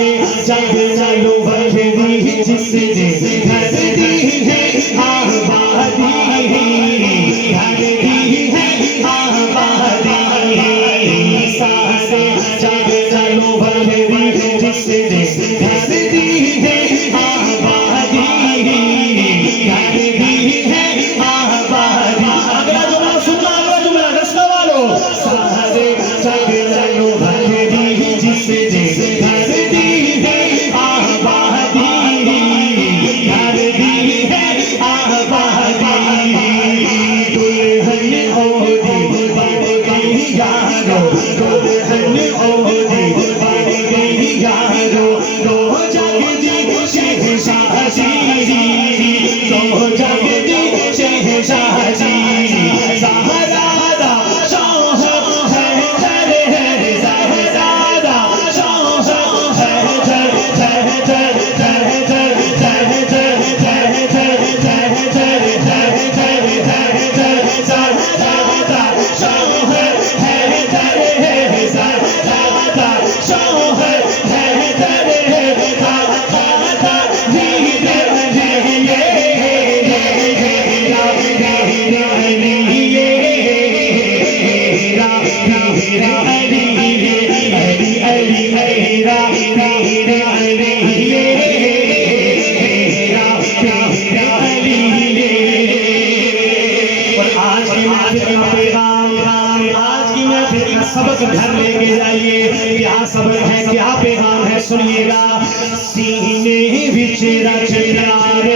सारे जग चलो बंदी जिसने घर दी है आबादी, घर दी है आबादी। सारे जग चलो बंदी जिसने घर दी है आबादी, घर दी है आबादी। अगला जुमला सुनना, अगला जुमला रस्ता वालों। सारे जग चलो बंदी जिसने घर दी है आबादी, घर दी है आबादी। दुल्हन ओढ़ी बढ़ गई यारो, दुल्हन ओढ़ी बढ़ गई यारो। दो जगदी शहंशाही, दो जगदी शहंशाही। ज़हरादा शाह हैदर है, ज़हरादा शाह हैदर, हैदर हैदर हैदर हैदर हैदर हैदर हैदर। ज़हरादा शाह हैदर है, ज़हरादा शाह हैदर है। दादा वीर है ये, सबक घर लेके जाइए। क्या सबक है, क्या पैगाम है, सुनिएगा। सीने विच रच प्यार